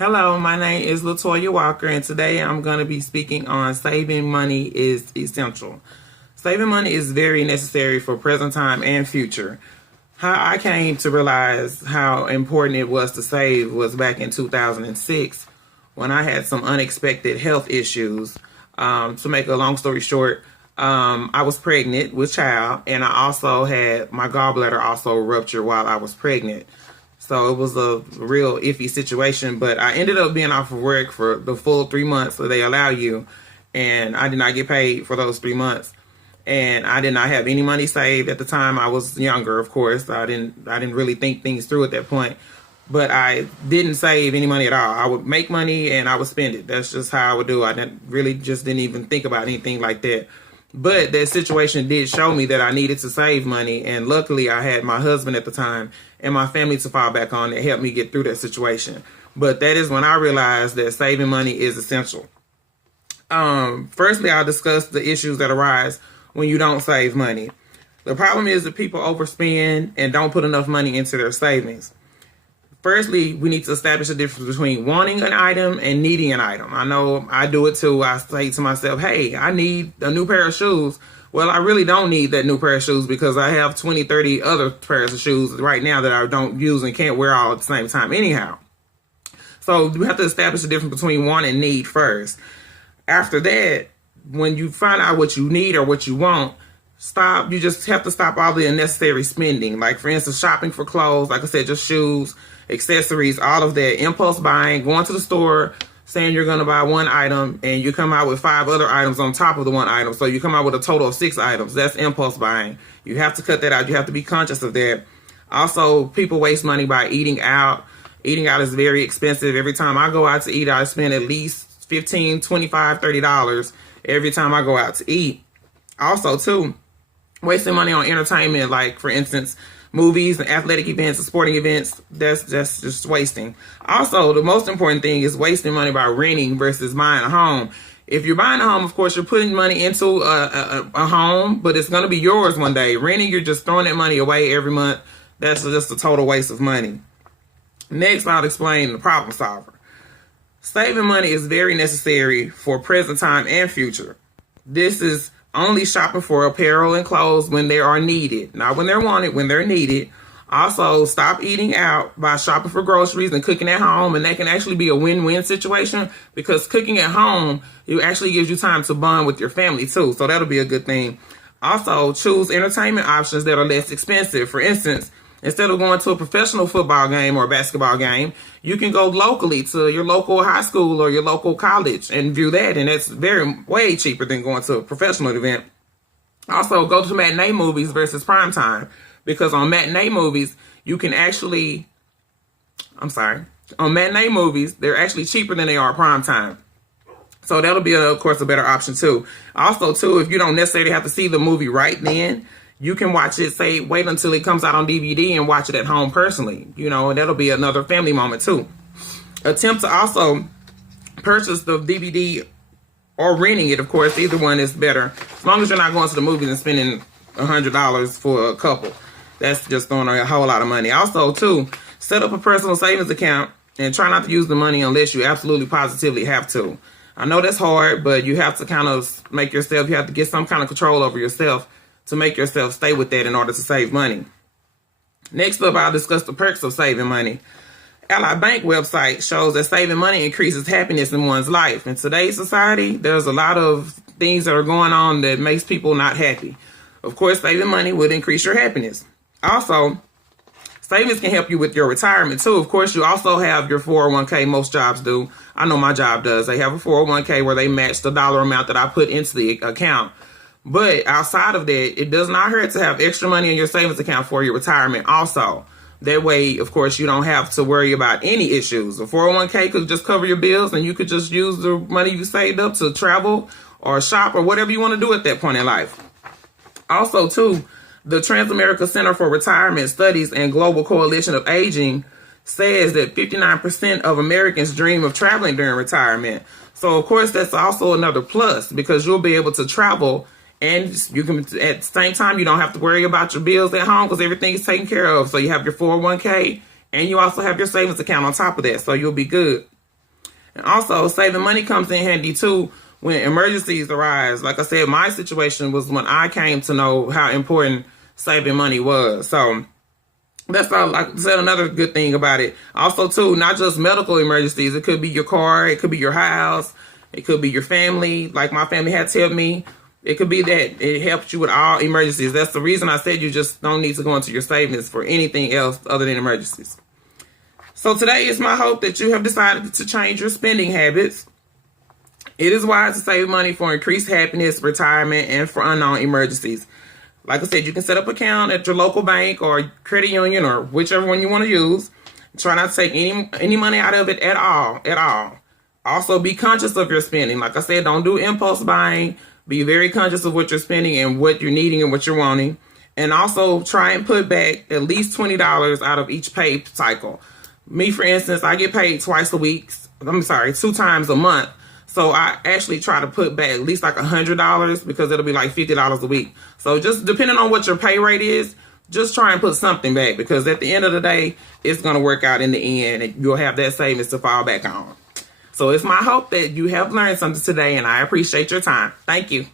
Hello, my name is Latoya Walker, and today I'm going to be speaking on saving money is essential. Saving money is very necessary for present time and future. How I came to realize how important it was to save was back in 2006 when I had some unexpected health issues. To make a long story short, I was pregnant with child, and I also had my gallbladder also ruptured while I was pregnant. So it was a real iffy situation, but I ended up being off of work for the full 3 months that they allow you, and I did not get paid for those 3 months. And I did not have any money saved at the time. I was younger, of course. I didn't really think things through at that point, but I didn't save any money at all. I would make money and I would spend it. That's just how I would do it. I didn't even think about anything like that. But that situation did show me that I needed to save money, and luckily I had my husband at the time and my family to fall back on that helped me get through that situation. But that is when I realized that saving money is essential. Firstly, I'll discuss the issues that arise when you don't save money. The problem is that people overspend and don't put enough money into their savings. Firstly, we need to establish a difference between wanting an item and needing an item. I know I do it too. I say to myself, hey, I need a new pair of shoes. Well, I really don't need that new pair of shoes because I have 20, 30 other pairs of shoes right now that I don't use and can't wear all at the same time anyhow. So we have to establish a difference between want and need first. After that, when you find out what you need or what you want, you just have to stop all the unnecessary spending. Like, for instance, shopping for clothes, like I said, just shoes, accessories, all of that, impulse buying, going to the store, saying you're going to buy one item and you come out with 5 other items on top of the one item. So you come out with a total of 6 items. That's impulse buying. You have to cut that out. You have to be conscious of that. Also, people waste money by eating out. Eating out is very expensive. Every time I go out to eat, I spend at least $15, $25, $30 every time I go out to eat. Also, too, wasting money on entertainment, like, for instance, movies and athletic events and sporting events, that's just wasting. Also, the most important thing is wasting money by renting versus buying a home. If you're buying a home, of course, you're putting money into a home, but it's going to be yours one day. Renting, you're just throwing that money away every month. That's just a total waste of money. Next, I'll explain the problem solver. Saving money is very necessary for present time and future. This is only shopping for apparel and clothes when they are needed, not when they're wanted, when they're needed. Also, stop eating out by shopping for groceries and cooking at home, and that can actually be a win-win situation because cooking at home, it actually gives you time to bond with your family too, so that'll be a good thing. Also, choose entertainment options that are less expensive. For instance, instead of going to a professional football game or basketball game, you can go locally to your local high school or your local college and view that, and that's way cheaper than going to a professional event. Also, go to matinee movies versus primetime, because on matinee movies, on matinee movies, they're actually cheaper than they are primetime. So that'll be, of course, a better option too. Also, too, if you don't necessarily have to see the movie right then, you can watch it, wait until it comes out on DVD and watch it at home personally. And that'll be another family moment too. Attempt to also purchase the DVD or renting it, of course. Either one is better. As long as you're not going to the movies and spending $100 for a couple. That's just throwing a whole lot of money. Also, too, set up a personal savings account and try not to use the money unless you absolutely positively have to. I know that's hard, but you have to you have to get some kind of control over yourself to make yourself stay with that in order to save money. Next up, I'll discuss the perks of saving money. Ally Bank website shows that saving money increases happiness in one's life. In today's society, there's a lot of things that are going on that makes people not happy. Of course, saving money would increase your happiness. Also, savings can help you with your retirement too. Of course, you also have your 401k. Most jobs do. I know my job does. They have a 401k where they match the dollar amount that I put into the account. But outside of that, it does not hurt to have extra money in your savings account for your retirement also. That way, of course, you don't have to worry about any issues. A 401k could just cover your bills, and you could just use the money you saved up to travel or shop or whatever you want to do at that point in life. Also, too, the Transamerica Center for Retirement Studies and Global Coalition of Aging says that 59% of Americans dream of traveling during retirement. So, of course, that's also another plus because you'll be able to travel. And you can, at the same time, you don't have to worry about your bills at home because everything is taken care of. So you have your 401k and you also have your savings account on top of that. So you'll be good. And also, saving money comes in handy too when emergencies arise. Like I said, my situation was when I came to know how important saving money was. So that's all. Like I said, another good thing about it. Also, too, not just medical emergencies. It could be your car. It could be your house. It could be your family. Like my family had to help me. It could be that it helps you with all emergencies. That's the reason I said you just don't need to go into your savings for anything else other than emergencies. So today is my hope that you have decided to change your spending habits. It is wise to save money for increased happiness, retirement, and for unknown emergencies. Like I said, you can set up an account at your local bank or credit union or whichever one you want to use. Try not to take any money out of it at all. Also, be conscious of your spending. Like I said, don't do impulse buying. Be very conscious of what you're spending and what you're needing and what you're wanting. And also try and put back at least $20 out of each pay cycle. Me, for instance, I get paid two times a month. So I actually try to put back at least like $100 because it'll be like $50 a week. So just depending on what your pay rate is, just try and put something back because at the end of the day, it's going to work out in the end and you'll have that savings to fall back on. So it's my hope that you have learned something today and I appreciate your time. Thank you.